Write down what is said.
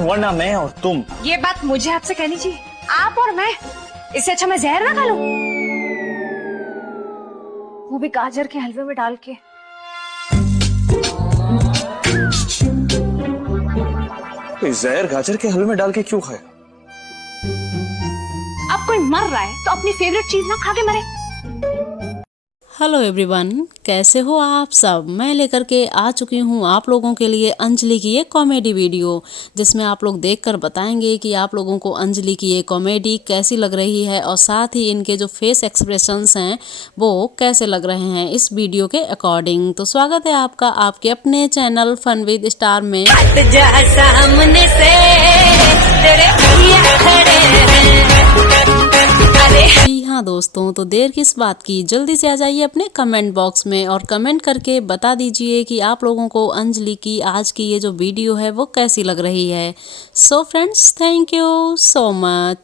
वरना मैं और तुम। ये बात मुझे आपसे कहनी चाहिए, आप और मैं। इससे अच्छा मैं जहर ना खा लूं, वो भी गाजर के हलवे में डाल के। जहर गाजर के हलवे में डाल के क्यों खाएगा? अब कोई मर रहा है तो अपनी फेवरेट चीज ना खा के मरे। हेलो एवरीवन, कैसे हो आप सब। मैं लेकर के आ चुकी हूँ आप लोगों के लिए अंजलि की ये कॉमेडी वीडियो, जिसमें आप लोग देखकर बताएंगे कि आप लोगों को अंजलि की ये कॉमेडी कैसी लग रही है और साथ ही इनके जो फेस एक्सप्रेशंस हैं वो कैसे लग रहे हैं इस वीडियो के अकॉर्डिंग। तो स्वागत है आपका आपके अपने चैनल फन विद स्टार में। सामने से तेरे जी हाँ दोस्तों, तो देर किस बात की, जल्दी से आ जाइए अपने कमेंट बॉक्स में और कमेंट करके बता दीजिए कि आप लोगों को अंजलि की आज की ये जो वीडियो है वो कैसी लग रही है। So friends, thank you so much.